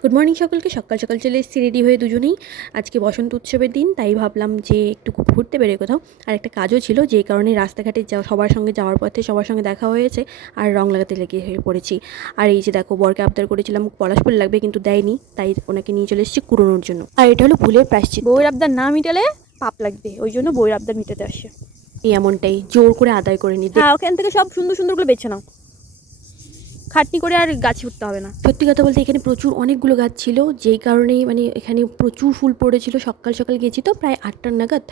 Good morning সকলকে। সকাল সকাল চলে এসেছি রেডি হয়ে দুজনেই। আজকে বসন্ত উৎসবের দিন, তাই ভাবলাম যে একটু ঘুরতে বেরোয় কোথাও। আর একটা কাজও ছিল, যে কারণে রাস্তাঘাটে সবার সঙ্গে যাওয়ার পথে সবার সঙ্গে দেখা হয়েছে আর রং লাগাতে লেগে হয়ে পড়েছি। আর এই যে দেখো, বরকে আবদার করেছিলাম পলাশ ফুল লাগবে, কিন্তু দেয়নি, তাই ওনাকে নিয়ে চলে এসেছি কুড়োনোর জন্য। আর এটা হলো ফুলের প্রায়শ্চিত্ত। বউয়ের আবদার না মিটালে পাপ লাগবে, ওই জন্য বউয়ের আবদার মিটাতে আসে। এই এমনটাই জোর করে আদায় করে নিতে। হ্যাঁ, ওখান থেকে সব সুন্দর সুন্দরগুলো বেছে নাও, খাটনি করে আর গাছে উঠতে হবে না। সত্যি কথা বলতে এখানে প্রচুর অনেকগুলো গাছ ছিল, যেই কারণেই এখানে প্রচুর ফুল পড়েছিল। সকাল সকাল গেছি তো প্রায় 8টার নাগাদ,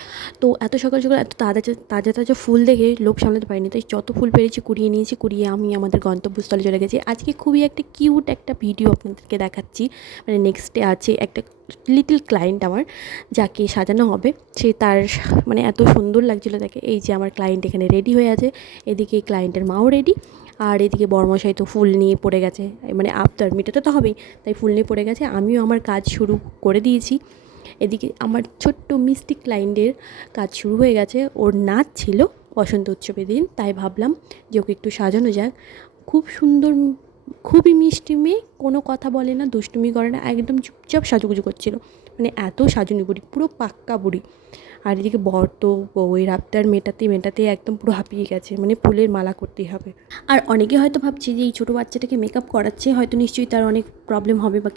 তো এত সকাল সকাল এত তাজা তাজা তাজা ফুল দেখে লোভ সামলাতে পারিনি, তাই যত ফুল পেরেছি কুড়িয়ে নিয়েছি। কুড়িয়ে আমি আমাদের গন্তব্যস্থলে চলে গেছি। আজকে খুবই একটা কিউট একটা ভিডিও আপনাদেরকে দেখাচ্ছি। নেক্সট ডে আছে একটা লিটল ক্লায়েন্ট আমার, যাকে সাজানো হবে। সে তার এত সুন্দর লাগছিলো তাকে। এই যে আমার ক্লায়েন্ট এখানে রেডি হয়ে আছে, এদিকে ক্লায়েন্টের মাও রেডি, আর এদিকে বরমশাই তো ফুল নিয়ে পড়ে গেছে। আবদার মেটাতে তো হবেই, তাই ফুল নিয়ে পড়ে গেছে। আমিও আমার কাজ শুরু করে দিয়েছি। এদিকে আমার ছোট্ট মিষ্টি ক্লায়েন্টের কাজ শুরু হয়ে গেছে। ওর নাচ ছিল বসন্ত উৎসবের দিন, তাই ভাবলাম যে ওকে একটু সাজানো যাক। খুব সুন্দর, খুবই মিষ্টি মেয়ে, কোনো কথা বলে না, দুষ্টুমি করে না, একদম চুপচাপ সাজুগুজু করছিল। এত সাজুনি বুড়ি, পুরো পাক্কা বুড়ি। আর এদিকে বর তো বউয়ের আবদার মেটাতে মেটাতে একদম পুরো হাঁপিয়ে গেছে, ফুলের মালা করতেই হবে। আর অনেকে হয়তো ভাবছে যে এই ছোটো বাচ্চাটাকে মেকআপ করাচ্ছে, হয়তো নিশ্চয়ই তার অনেক প্রবলেম হবে বা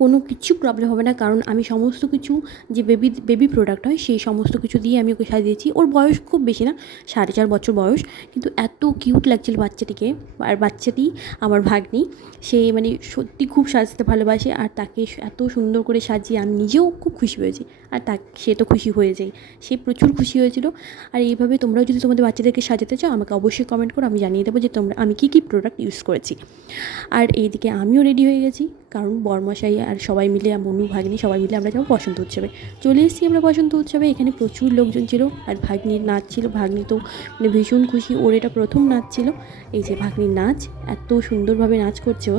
কোনো কিছু প্রবলেম হবে না, কারণ আমি সমস্ত কিছু যে বেবি প্রোডাক্ট হয় সেই সমস্ত কিছু দিয়ে আমি ওকে সাজিয়েছি। ওর বয়স খুব বেশি না, 4.5 বছর বয়স, কিন্তু এত কিউট লাগছিল বাচ্চাটিকে। আর বাচ্চাটি আমার ভাগ্নি, সে সত্যি খুব সাজতে ভালোবাসে, আর তাকে এত সুন্দর করে সাজিয়ে আমি নিজেও খুব খুশি হয়েছি, আর সে তো খুশি হয়ে যায়, সে প্রচুর খুশি হয়েছিল। আর এইভাবে তোমরাও যদি তোমাদের বাচ্চাদেরকে সাজাতে চাও, আমাকে অবশ্যই কমেন্ট করো, আমি জানিয়ে দেবো যে আমি কী প্রোডাক্ট ইউজ করেছি। আর এইদিকে আমিও রেডি হয়ে গেছি, কারণ বরমশাই আর সবাই মিলে, মনু ভাগ্নি সবাই মিলে আমরা যাবো বসন্ত উৎসবে। চলে এসেছি আমরা বসন্ত উৎসবে। এখানে প্রচুর লোকজন ছিল, আর ভাগ্নির নাচ ছিল। ভাগ্নি তো ভীষণ খুশি, ওর এটা প্রথম নাচ ছিল। এই যে ভাগ্নির নাচ, এত সুন্দরভাবে নাচ করছে ও।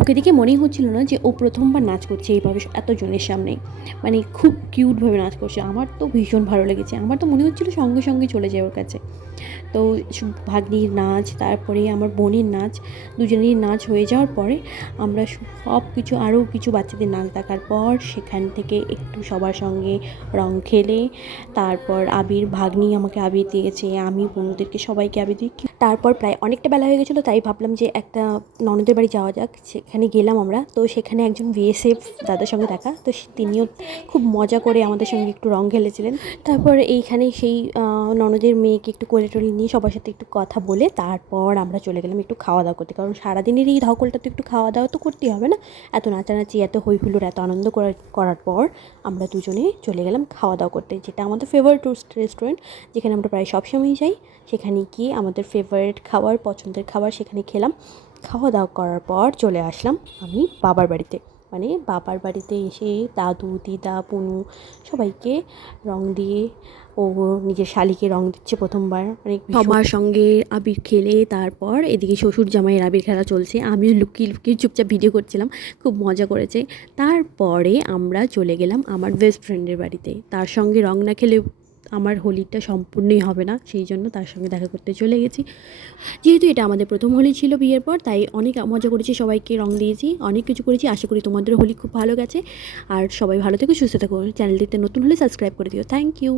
ওকে দেখে মনেই হচ্ছিল না যে ও প্রথমবার নাচ করছে এইভাবে এতজনের সামনে। খুব কিউটভাবে নাচ করছে। আমার তো ভীষণ ভালো লেগেছে, আমার তো মনে হচ্ছিলো সঙ্গে সঙ্গে চলে যায় ওর কাছে। তো ভাগ্নির নাচ, তারপরে আমার বোনের নাচ, দুজনেরই নাচ হয়ে যাওয়ার পরে আমরা সব কিছু, আরও কিছু বাচ্চাদের নাচ দেখার পর সেখান থেকে একটু সবার সঙ্গে রং খেলে, তারপর ভাগ্নি আমাকে আবির দিয়েছে, আমি বোনদেরকে সবাইকে আবির দিই। তারপর প্রায় অনেকটা বেলা হয়ে গেছিলো, তাই ভাবলাম যে একটা ননদের বাড়ি যাওয়া যাক। সেখানে গেলাম আমরা। তো সেখানে একজন বিএসএফ দাদার সঙ্গে দেখা, তো তিনিও খুব মজা করে আমাদের সঙ্গে একটু রং খেলেছিলেন। তারপর এইখানে সেই ননদের মেয়েকে একটু কোলে টোলে নিয়ে সবার সাথে একটু কথা বলে তারপর আমরা চলে গেলাম একটু খাওয়া দাওয়া করতে, কারণ সারাদিনের এই ধকলটা তো একটু খাওয়া দাওয়া তো করতেই হবে না। এত নাচানাচি, এত হইহুল্লোড়, এত আনন্দ করার পর আমরা দুজনে চলে গেলাম খাওয়া দাওয়া করতে, যেটা আমাদের ফেভারিট রেস্টুরেন্ট, যেখানে আমরা প্রায় সবসময়ই যাই। সেখানে গিয়ে আমাদের ফেভারিট খাবার, পছন্দের খাবার সেখানে খেলাম। খাওয়া দাওয়া করার পর চলে আসলাম আমি বাবার বাড়িতে। বাবার বাড়িতে এসে দাদু, দিদা, পুনু সবাইকে রং দিয়ে, ও নিজের শালিকে রং দিচ্ছে প্রথমবার। সবার সঙ্গে আবির খেলে তারপর এদিকে শ্বশুর জামাইয়ের আবির খেলা চলছে। আমিও লুকিয়ে লুকিয়ে চুপচাপ ভিডিও করছিলাম, খুব মজা করেছে। তারপরে আমরা চলে গেলাম আমার বেস্ট ফ্রেন্ডের বাড়িতে। তার সঙ্গে রং না খেলে আমার হোলিটা সম্পূর্ণই হবে না, সেই জন্য তার সঙ্গে দেখা করতে চলে গেছি। যেহেতু এটা আমাদের প্রথম হোলি ছিল বিয়ের পর, তাই অনেক মজা করেছি, সবাইকে রং দিয়েছি, অনেক কিছু করেছি। আশা করি তোমাদের হোলি খুব ভালো গেছে। আর সবাই ভালো থেকো, সুস্থ থেকো। চ্যানেলটিতে নতুন হলে সাবস্ক্রাইব করে দিও। Thank you.